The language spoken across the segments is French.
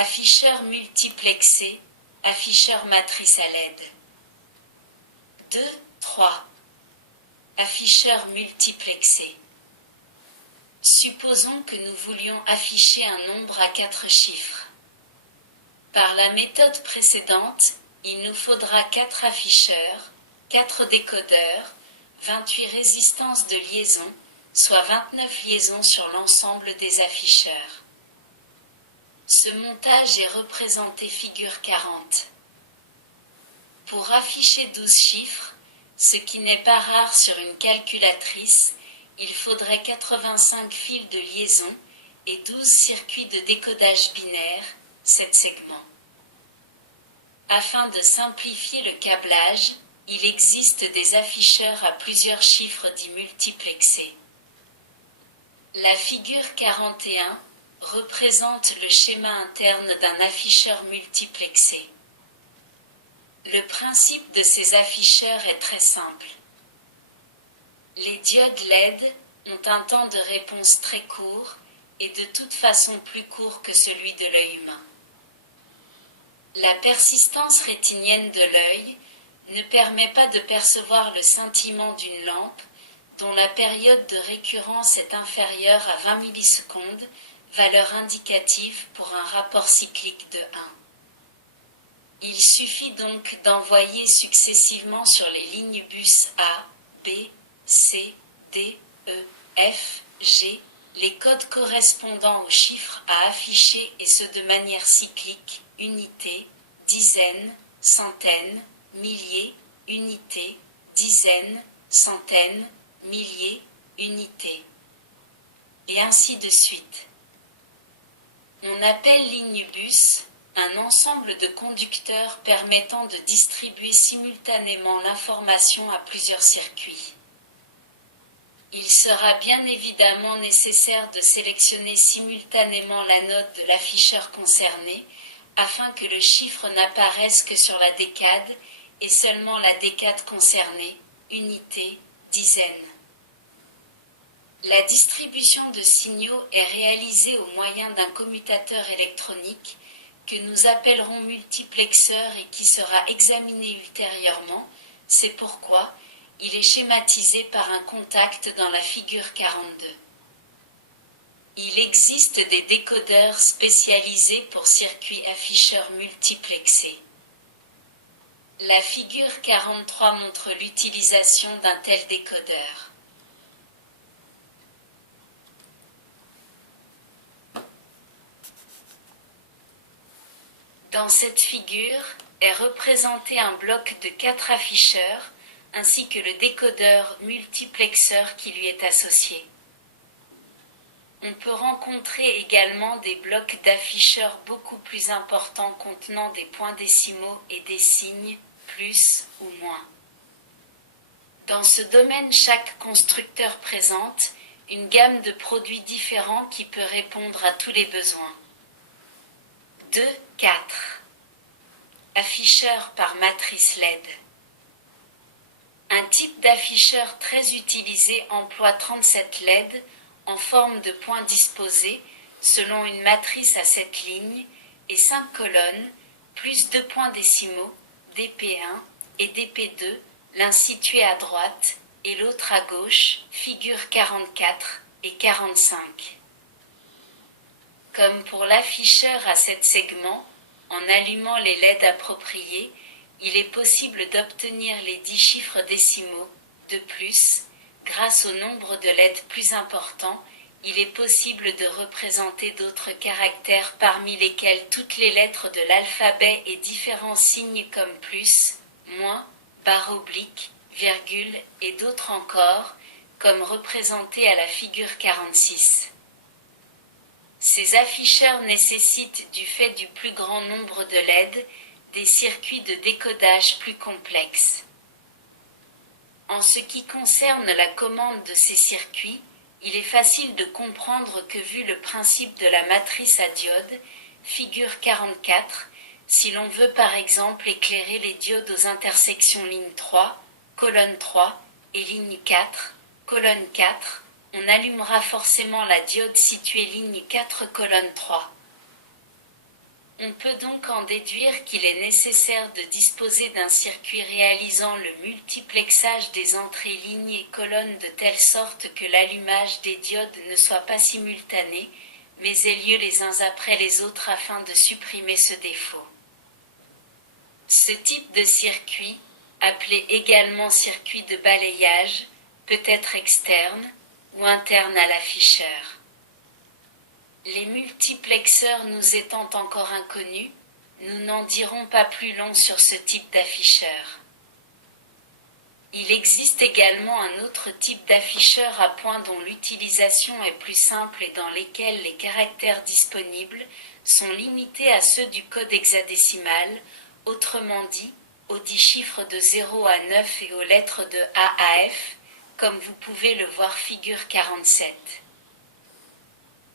Afficheur multiplexé, afficheur matrice à LED. 2, 3. Afficheur multiplexé. Supposons que nous voulions afficher un nombre à 4 chiffres. Par la méthode précédente, il nous faudra 4 afficheurs, 4 décodeurs, 28 résistances de liaison, soit 29 liaisons sur l'ensemble des afficheurs. Ce montage est représenté figure 40. Pour afficher 12 chiffres, ce qui n'est pas rare sur une calculatrice, il faudrait 85 fils de liaison et 12 circuits de décodage binaire, 7 segments. Afin de simplifier le câblage, il existe des afficheurs à plusieurs chiffres dits multiplexés. La figure 41 représente le schéma interne d'un afficheur multiplexé. Le principe de ces afficheurs est très simple. Les diodes LED ont un temps de réponse très court et de toute façon plus court que celui de l'œil humain. La persistance rétinienne de l'œil ne permet pas de percevoir le scintillement d'une lampe dont la période de récurrence est inférieure à 20 millisecondes, valeur indicative pour un rapport cyclique de 1. Il suffit donc d'envoyer successivement sur les lignes bus A, B, C, D, E, F, G, les codes correspondant aux chiffres à afficher et ce de manière cyclique, unités, dizaines, centaines, milliers, unités, dizaines, centaines, milliers, unités. Et ainsi de suite. On appelle ligne bus un ensemble de conducteurs permettant de distribuer simultanément l'information à plusieurs circuits. Il sera bien évidemment nécessaire de sélectionner simultanément la note de l'afficheur concerné afin que le chiffre n'apparaisse que sur la décade et seulement la décade concernée, unité, dizaine. La distribution de signaux est réalisée au moyen d'un commutateur électronique que nous appellerons multiplexeur et qui sera examiné ultérieurement, c'est pourquoi il est schématisé par un contact dans la figure 42. Il existe des décodeurs spécialisés pour circuits afficheurs multiplexés. La figure 43 montre l'utilisation d'un tel décodeur. Dans cette figure est représenté un bloc de 4 afficheurs ainsi que le décodeur multiplexeur qui lui est associé. On peut rencontrer également des blocs d'afficheurs beaucoup plus importants contenant des points décimaux et des signes, plus ou moins. Dans ce domaine, chaque constructeur présente une gamme de produits différents qui peut répondre à tous les besoins. 2, 4. Afficheur par matrice LED. Un type d'afficheur très utilisé emploie 37 LED en forme de points disposés selon une matrice à 7 lignes et 5 colonnes, plus 2 points décimaux, DP1 et DP2, l'un situé à droite et l'autre à gauche, figure 44 et 45. Comme pour l'afficheur à 7 segments, en allumant les LED appropriés, il est possible d'obtenir les 10 chiffres décimaux. De plus, grâce au nombre de LED plus important, il est possible de représenter d'autres caractères parmi lesquels toutes les lettres de l'alphabet et différents signes comme plus, moins, barre oblique, virgule et d'autres encore, comme représenté à la figure 46. Ces afficheurs nécessitent, du fait du plus grand nombre de LED, des circuits de décodage plus complexes. En ce qui concerne la commande de ces circuits, il est facile de comprendre que vu le principe de la matrice à diodes, figure 44, si l'on veut par exemple éclairer les diodes aux intersections ligne 3, colonne 3 et ligne 4, colonne 4, on allumera forcément la diode située ligne 4 colonne 3. On peut donc en déduire qu'il est nécessaire de disposer d'un circuit réalisant le multiplexage des entrées lignes et colonnes de telle sorte que l'allumage des diodes ne soit pas simultané, mais ait lieu les uns après les autres afin de supprimer ce défaut. Ce type de circuit, appelé également circuit de balayage, peut être externe ou interne à l'afficheur. Les multiplexeurs nous étant encore inconnus, nous n'en dirons pas plus long sur ce type d'afficheur. Il existe également un autre type d'afficheur à point dont l'utilisation est plus simple et dans lesquels les caractères disponibles sont limités à ceux du code hexadécimal, autrement dit, aux 10 chiffres de 0 à 9 et aux lettres de A à F, comme vous pouvez le voir figure 47.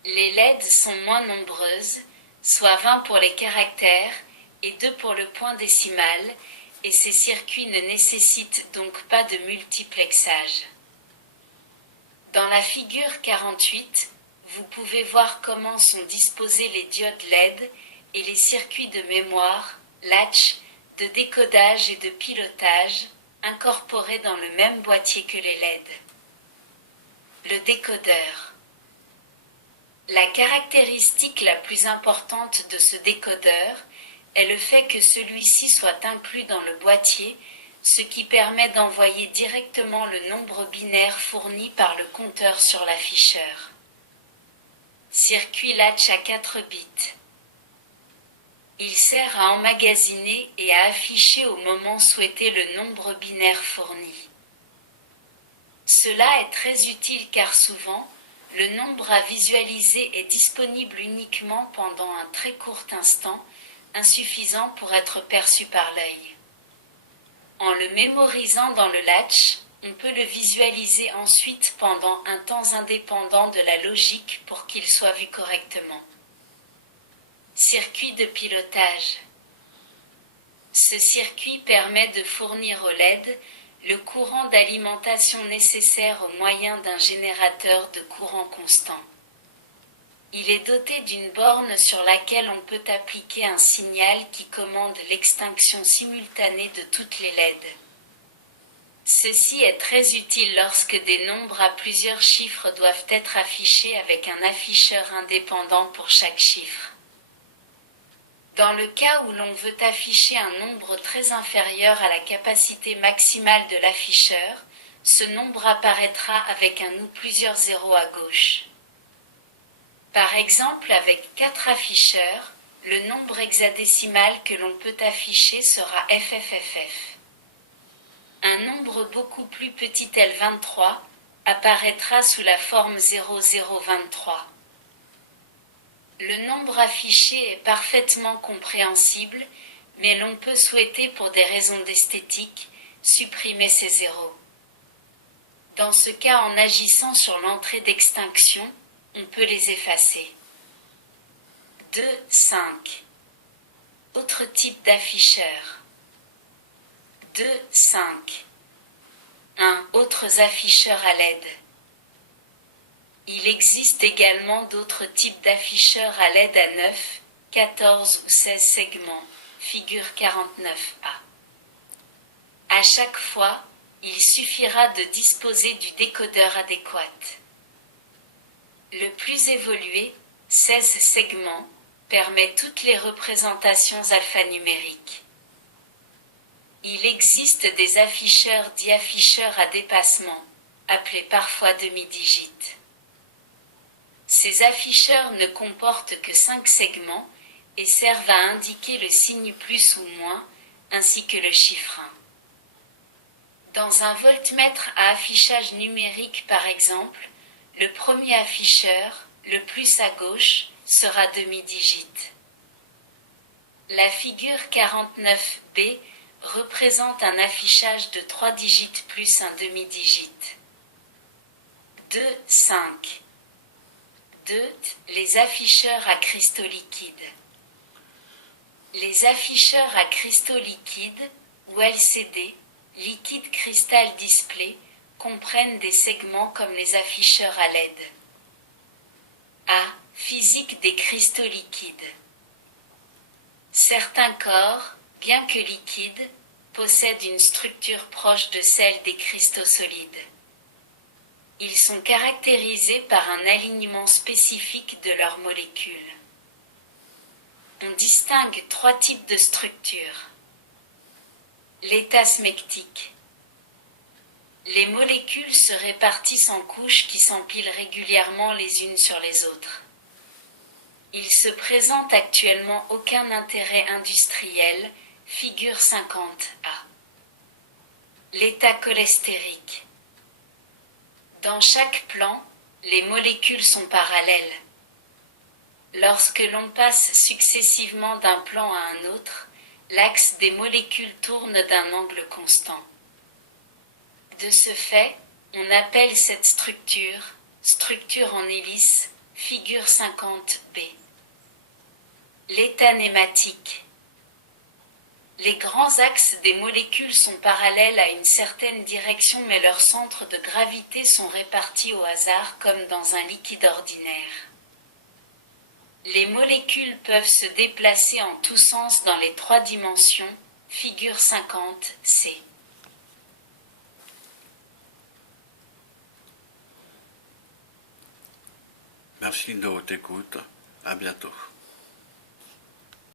Les LED sont moins nombreuses, soit 20 pour les caractères et 2 pour le point décimal, et ces circuits ne nécessitent donc pas de multiplexage. Dans la figure 48, vous pouvez voir comment sont disposés les diodes LED et les circuits de mémoire, latch, de décodage et de pilotage, incorporés dans le même boîtier que les LED. Le décodeur. La caractéristique la plus importante de ce décodeur est le fait que celui-ci soit inclus dans le boîtier, ce qui permet d'envoyer directement le nombre binaire fourni par le compteur sur l'afficheur. Circuit latch à 4 bits. Il sert à emmagasiner et à afficher au moment souhaité le nombre binaire fourni. Cela est très utile car souvent, le nombre à visualiser est disponible uniquement pendant un très court instant, insuffisant pour être perçu par l'œil. En le mémorisant dans le latch, on peut le visualiser ensuite pendant un temps indépendant de la logique pour qu'il soit vu correctement. Circuit de pilotage. Ce circuit permet de fournir au LED le courant d'alimentation nécessaire au moyen d'un générateur de courant constant. Il est doté d'une borne sur laquelle on peut appliquer un signal qui commande l'extinction simultanée de toutes les LED. Ceci est très utile lorsque des nombres à plusieurs chiffres doivent être affichés avec un afficheur indépendant pour chaque chiffre. Dans le cas où l'on veut afficher un nombre très inférieur à la capacité maximale de l'afficheur, ce nombre apparaîtra avec un ou plusieurs zéros à gauche. Par exemple, avec 4 afficheurs, le nombre hexadécimal que l'on peut afficher sera FFFF. Un nombre beaucoup plus petit L23 apparaîtra sous la forme 0023. Le nombre affiché est parfaitement compréhensible, mais l'on peut souhaiter pour des raisons d'esthétique supprimer ces zéros. Dans ce cas, en agissant sur l'entrée d'extinction, on peut les effacer. 2, 5. Autre type d'afficheur. 2, 5. 1. Autres afficheurs à LED. Il existe également d'autres types d'afficheurs à LED à 9, 14 ou 16 segments, figure 49A. À chaque fois, il suffira de disposer du décodeur adéquat. Le plus évolué, 16 segments, permet toutes les représentations alphanumériques. Il existe des afficheurs dits afficheurs à dépassement, appelés parfois demi-digits. Ces afficheurs ne comportent que 5 segments et servent à indiquer le signe plus ou moins, ainsi que le chiffre 1. Dans un voltmètre à affichage numérique par exemple, le premier afficheur, le plus à gauche, sera demi-digit. La figure 49B représente un affichage de 3 digits plus un demi-digit. 2, 5. 2. Les afficheurs à cristaux liquides. Les afficheurs à cristaux liquides, ou LCD, Liquid Crystal Display, comprennent des segments comme les afficheurs à LED. A. Physique des cristaux liquides. Certains corps, bien que liquides, possèdent une structure proche de celle des cristaux solides. Ils sont caractérisés par un alignement spécifique de leurs molécules. On distingue 3 types de structures. L'état smectique. Les molécules se répartissent en couches qui s'empilent régulièrement les unes sur les autres. Il se présente actuellement aucun intérêt industriel, figure 50A. L'état cholestérique. Dans chaque plan, les molécules sont parallèles. Lorsque l'on passe successivement d'un plan à un autre, l'axe des molécules tourne d'un angle constant. De ce fait, on appelle cette structure en hélice, figure 50B. L'état nématique. Les grands axes des molécules sont parallèles à une certaine direction, mais leurs centres de gravité sont répartis au hasard comme dans un liquide ordinaire. Les molécules peuvent se déplacer en tous sens dans les 3 dimensions, figure 50C. Merci de votre écoute. À bientôt.